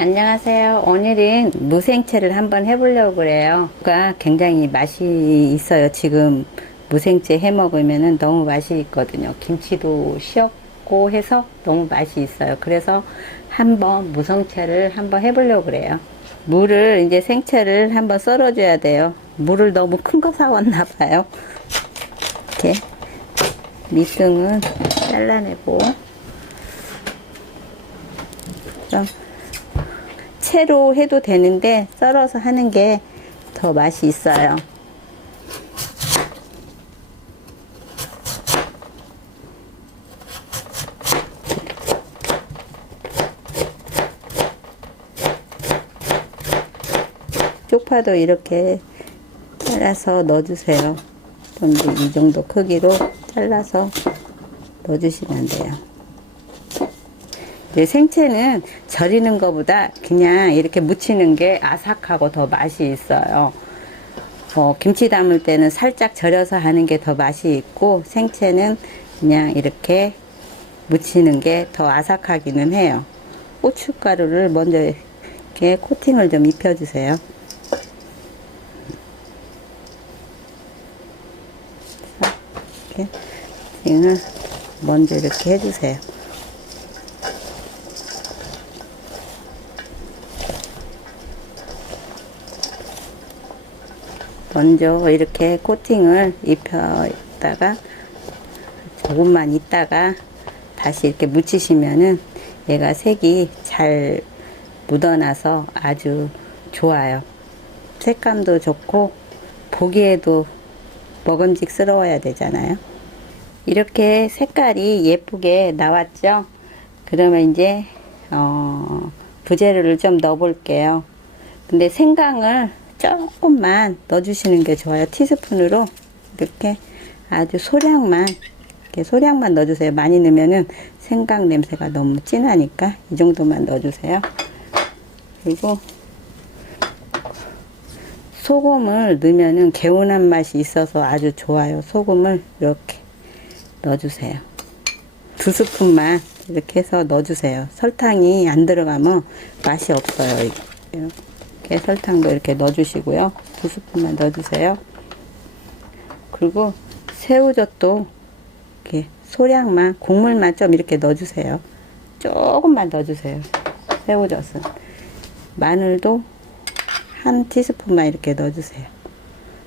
안녕하세요. 오늘은 무생채를 한번 해보려고 그래요. 가 굉장히 맛이 있어요. 지금 무생채 해 먹으면 너무 맛이 있거든요. 김치도 시었고 해서 너무 맛이 있어요. 그래서 한번 무생채를 한번 해보려고 그래요. 물을 이제 생채를 한번 썰어줘야 돼요. 물을 너무 큰 거 사왔나 봐요. 이렇게 밑둥은 잘라내고 좀 채로 해도 되는데 썰어서 하는 게 더 맛이 있어요. 쪽파도 이렇게 잘라서 넣어주세요. 좀 이 정도 크기로 잘라서 넣어주시면 돼요. 이제 생채는 절이는 것보다 그냥 이렇게 무치는 게 아삭하고 더 맛이 있어요. 김치 담을 때는 살짝 절여서 하는 게 더 맛이 있고, 생채는 그냥 이렇게 무치는 게 더 아삭하기는 해요. 고춧가루를 먼저 이렇게 코팅을 좀 입혀주세요. 이렇게 코팅을 먼저 이렇게 해주세요. 먼저 이렇게 코팅을 입혀다가 조금만 있다가 다시 이렇게 묻히시면은 얘가 색이 잘 묻어나서 아주 좋아요. 색감도 좋고 보기에도 먹음직스러워야 되잖아요. 이렇게 색깔이 예쁘게 나왔죠. 그러면 이제 부재료를 좀 넣어 볼게요. 근데 생강을 조금만 넣어주시는 게 좋아요. 티스푼으로 이렇게 아주 소량만, 이렇게 소량만 넣어주세요. 많이 넣으면은 생강 냄새가 너무 진하니까 이 정도만 넣어주세요. 그리고 소금을 넣으면은 개운한 맛이 있어서 아주 좋아요. 소금을 이렇게 넣어주세요. 2스푼만 이렇게 해서 넣어주세요. 설탕이 안 들어가면 맛이 없어요. 이렇게 설탕도 이렇게 넣어주시고요. 2스푼만 넣어주세요. 그리고 새우젓도 이렇게 소량만, 국물만 좀 이렇게 넣어주세요. 조금만 넣어주세요. 새우젓은. 마늘도 한 티스푼만 이렇게 넣어주세요.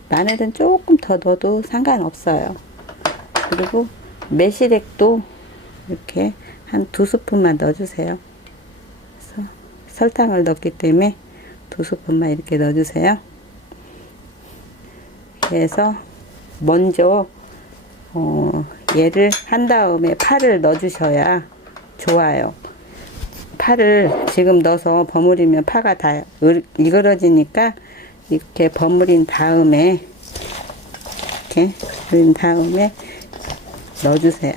마늘은 조금 더 넣어도 상관없어요. 그리고 매실액도 이렇게 한 2스푼만 넣어주세요. 그래서 설탕을 넣기 때문에 2스푼만 이렇게 넣어주세요. 그래서 먼저 얘를 한 다음에 파를 넣어주셔야 좋아요. 파를 지금 넣어서 버무리면 파가 다 일그러지니까 이렇게 버무린 다음에 넣어주세요.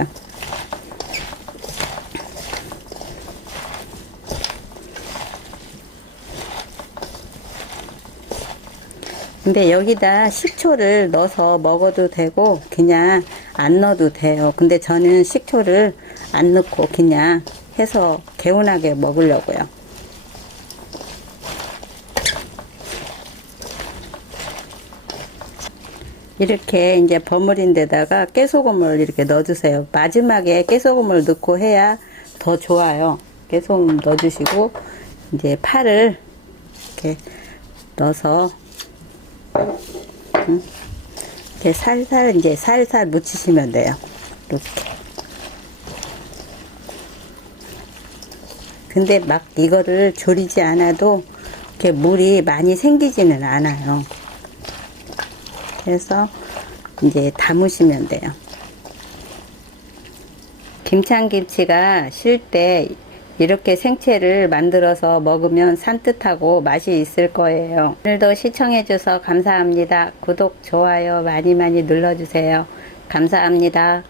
근데 여기다 식초를 넣어서 먹어도 되고 그냥 안 넣어도 돼요. 근데 저는 식초를 안 넣고 그냥 해서 개운하게 먹으려고요. 이렇게 이제 버무린 데다가 깨소금을 이렇게 넣어주세요. 마지막에 깨소금을 넣고 해야 더 좋아요. 깨소금 넣어주시고 이제 파를 이렇게 넣어서 이렇게 살살 묻히시면 돼요. 이렇게. 근데 막 이거를 졸이지 않아도 이렇게 물이 많이 생기지는 않아요. 그래서 이제 담으시면 돼요. 김장김치가 쉴 때 이렇게 생채를 만들어서 먹으면 산뜻하고 맛이 있을 거예요. 오늘도 시청해줘서 감사합니다. 구독, 좋아요 많이 눌러주세요. 감사합니다.